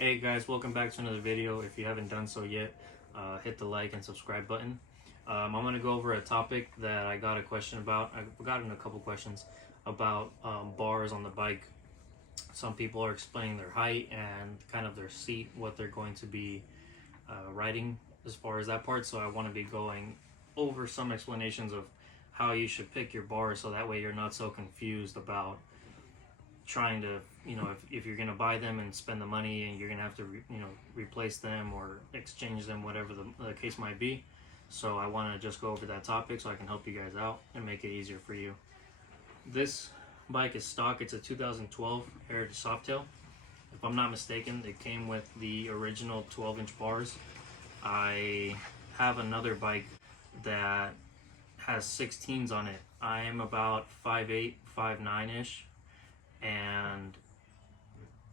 Hey guys, welcome back to another video. If you haven't done so yet, hit the like and subscribe button. I'm going to go over a topic that I got a question about. I've gotten a couple questions about bars on the bike. Some people are explaining their height and kind of their seat, what they're going to be riding as far as that part. So I want to be going over some explanations of how you should pick your bars, so that way you're not so confused about trying to, if you're going to buy them and spend the money and you're going to have to replace them or exchange them, whatever the case might be. So I want to just go over that topic so I can help you guys out and make it easier for you. This bike is stock. It's a 2012 Heritage Softail. If I'm not mistaken, it came with the original 12-inch bars. I have another bike that has 16s on it. I am about 5'8", 5'9"-ish, and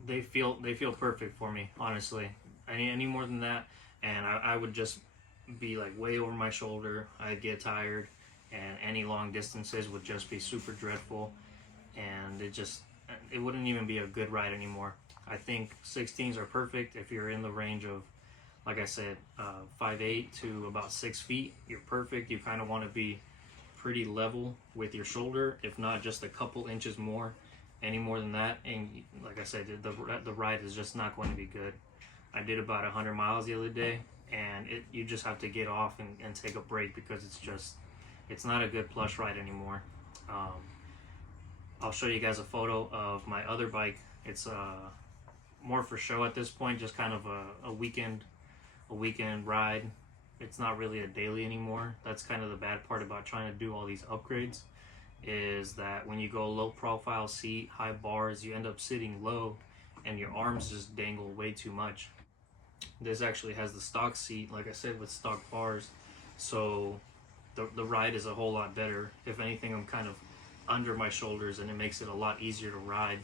they feel perfect for me, honestly. Any more than that, and I would just be like way over my shoulder. I'd get tired, and any long distances would just be super dreadful, and it wouldn't even be a good ride anymore. I think 16s are perfect if you're in the range of, like I said, 5'8" to about 6 feet. You're perfect. You kind of want to be pretty level with your shoulder, if not just a couple inches more. Any more than that, and like I said, the ride is just not going to be good. I did about 100 miles the other day, and you just have to get off and take a break, because it's not a good plush ride anymore. I'll show you guys a photo of my other bike. It's more for show at this point, just kind of a weekend ride. It's not really a daily anymore. That's kind of the bad part about trying to do all these upgrades, is that when you go low profile seat, high bars, you end up sitting low and your arms just dangle way too much. This actually has the stock seat, like I said, with stock bars, so the ride is a whole lot better. If anything, I'm kind of under my shoulders and it makes it a lot easier to ride,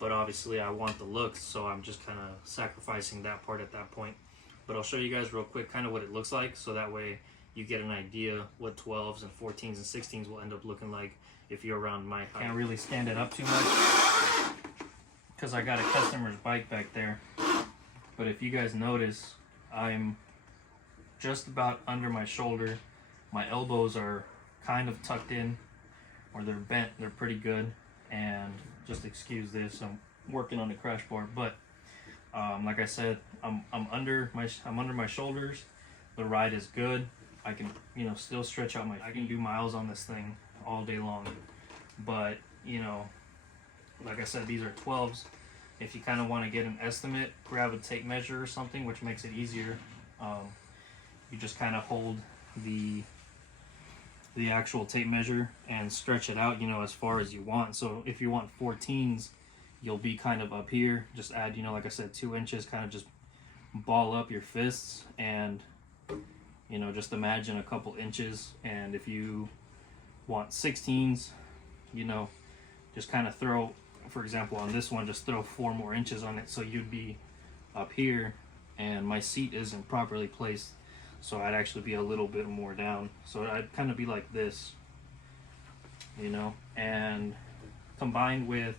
but obviously I want the looks, so I'm just kind of sacrificing that part at that point. But I'll show you guys real quick kind of what it looks like, so that way you get an idea what 12s and 14s and 16s will end up looking like if you're around my height. Can't really stand it up too much because I got a customer's bike back there. But if you guys notice, I'm just about under my shoulder. My elbows are kind of tucked in, or they're bent. They're pretty good. And just excuse this, I'm working on the crash bar. But like I said, I'm under my shoulders. The ride is good. I can still stretch out I can do miles on this thing all day long. But like I said, these are 12s. If you kind of want to get an estimate, grab a tape measure or something, which makes it easier. You just kind of hold the actual tape measure and stretch it out as far as you want. So if you want 14s, you'll be kind of up here. Just add like I said, 2 inches, kind of just ball up your fists, and just imagine a couple inches. And if you want 16s, just kind of throw, for example, on this one, just throw 4 more inches on it, so you'd be up here, and my seat isn't properly placed, so I'd actually be a little bit more down, so I'd kind of be like this, and combined with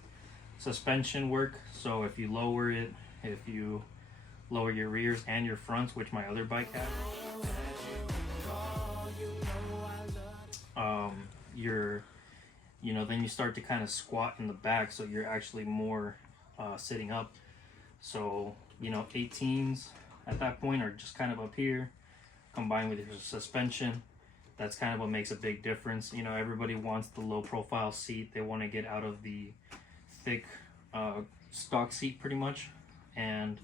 suspension work. So if you lower it, if you lower your rears and your fronts, which my other bike has, then you start to kind of squat in the back, so you're actually more sitting up. So 18s at that point are just kind of up here, combined with your suspension. That's kind of what makes a big difference. Everybody wants the low profile seat. They want to get out of the thick stock seat pretty much, and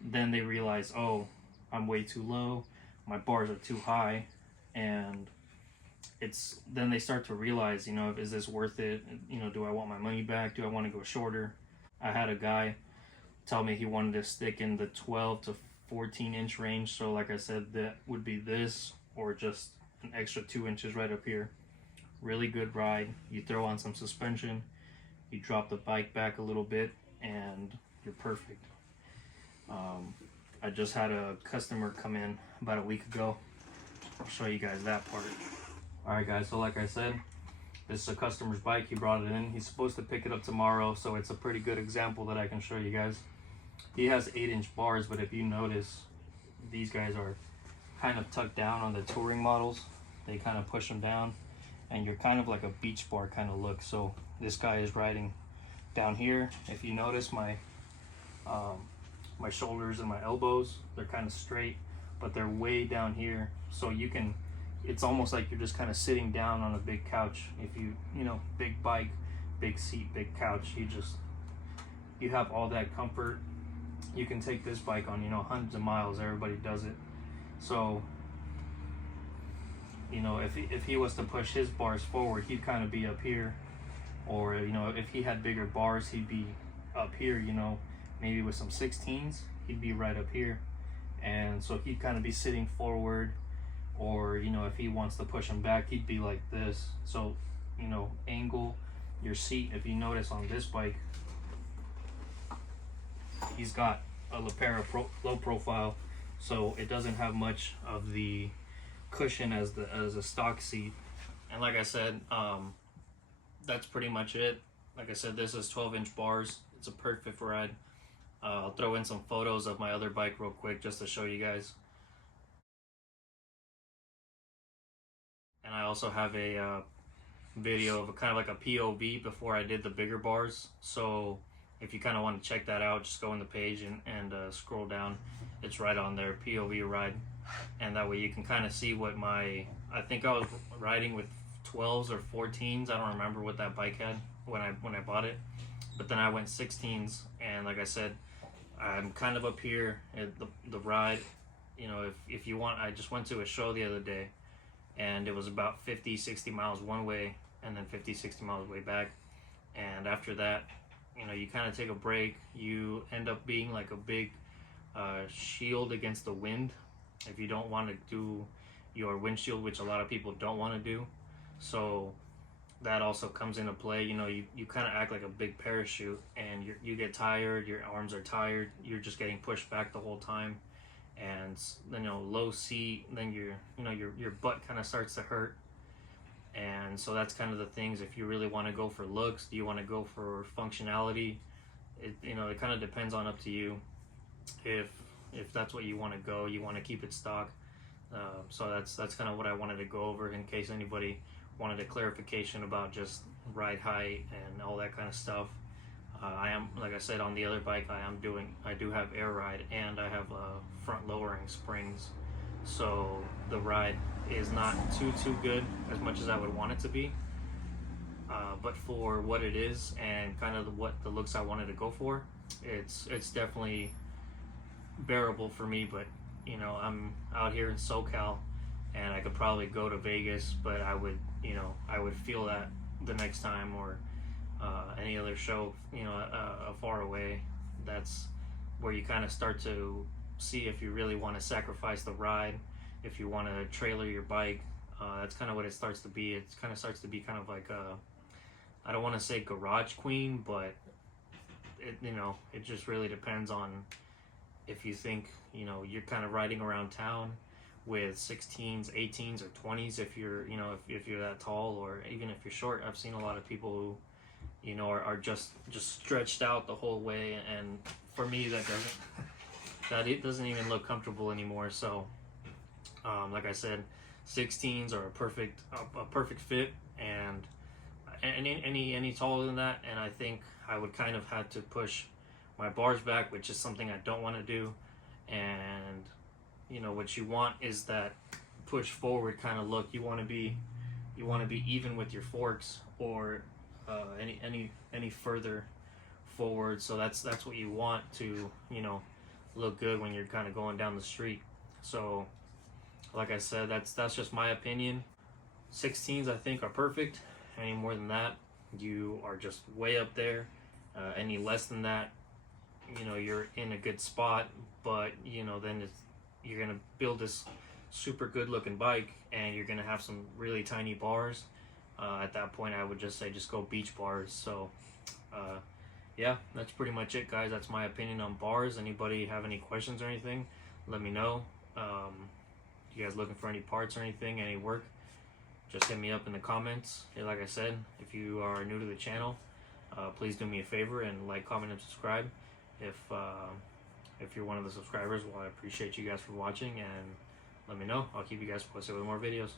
then they realize, oh, I'm way too low, my bars are too high, and then they start to realize, is this worth it? Do I want my money back? Do I want to go shorter? I had a guy tell me he wanted to stick in the 12 to 14-inch range. So like I said, that would be this, or just an extra 2 inches right up here. Really good ride. You throw on some suspension, you drop the bike back a little bit, and you're perfect. I just had a customer come in about a week ago. I'll show you guys that part. Alright guys, so like I said, this is a customer's bike. He brought it in. He's supposed to pick it up tomorrow, so it's a pretty good example that I can show you guys. He has 8-inch bars, but if you notice, these guys are kind of tucked down on the touring models. They kind of push them down, and you're kind of like a beach bar kind of look. So this guy is riding down here. If you notice, my shoulders and my elbows, they're kind of straight, but they're way down here. So you can, it's almost like you're just kind of sitting down on a big couch. If you know, big bike, big seat, big couch, you have all that comfort. You can take this bike on, you know, hundreds of miles. Everybody does it. So, you know, if he was to push his bars forward, he'd kind of be up here. Or, you know, if he had bigger bars, he'd be up here, you know, maybe with some 16s, he'd be right up here. And so he'd kind of be sitting forward. Or, you know, if he wants to push him back, he'd be like this. So, you know, angle your seat. If you notice on this bike, he's got a Lepera low profile, so it doesn't have much of the cushion as a stock seat. And like I said, that's pretty much it. Like I said, this is 12-inch bars. It's a perfect ride. I'll throw in some photos of my other bike real quick just to show you guys. And I also have a video of a kind of like a POV before I did the bigger bars. So if you kind of want to check that out, just go on the page and scroll down. It's right on there, POV ride. And that way you can kind of see what I think I was riding with 12s or 14s. I don't remember what that bike had when I bought it. But then I went 16s, and like I said, I'm kind of up here at the ride. You know, if you want, I just went to a show the other day, and it was about 50-60 miles one way, and then 50-60 miles way back. And after that, you know, you kind of take a break. You end up being like a big shield against the wind if you don't want to do your windshield, which a lot of people don't want to do. So that also comes into play. You know, you kind of act like a big parachute, and you get tired, your arms are tired, you're just getting pushed back the whole time. And then, you know, low seat, then your butt kind of starts to hurt. And so that's kind of the things. If you really want to go for looks, do you want to go for functionality? You know, it kind of depends on up to you. If that's what you want to go, you want to keep it stock. So that's kind of what I wanted to go over in case anybody wanted a clarification about just ride height and all that kind of stuff. I am, like I said, on the other bike, I do have air ride, and I have front lowering springs. So the ride is not too good as much as I would want it to be. But for what it is and kind of what the looks I wanted to go for, it's definitely bearable for me. But you know, I'm out here in SoCal, and I could probably go to Vegas, but I would feel that the next time, or any other show, you know, far away. That's where you kind of start to see if you really want to sacrifice the ride, if you want to trailer your bike. That's kind of what it starts to be. It kind of starts to be kind of like I don't want to say garage queen, but it just really depends on if you think, you know, you're kind of riding around town with 16s, 18s, or 20s, if you're, you know, if you're that tall, or even if you're short. I've seen a lot of people who, you know, are just stretched out the whole way, and for me it doesn't even look comfortable anymore. So like I said, 16s are a perfect fit, and any taller than that, and I think I would kind of have to push my bars back, which is something I don't want to do. And you know, what you want is that push forward kind of look. You want to be even with your forks, or any further forward. So that's what you want to, you know, look good when you're kind of going down the street. So like I said, that's just my opinion. 16s I think are perfect. Any more than that, you are just way up there. Any less than that, you know, you're in a good spot, but you know, then you're gonna build this super good looking bike, and you're gonna have some really tiny bars. At that point, I would just say just go beach bars. So yeah, that's pretty much it, guys. That's my opinion on bars. Anybody have any questions or anything, let me know. You guys looking for any parts or anything, any work, just hit me up in the comments. Hey, like I said, if you are new to the channel, please do me a favor and like, comment, and subscribe. If you're one of the subscribers, well, I appreciate you guys for watching, and let me know. I'll keep you guys posted with more videos.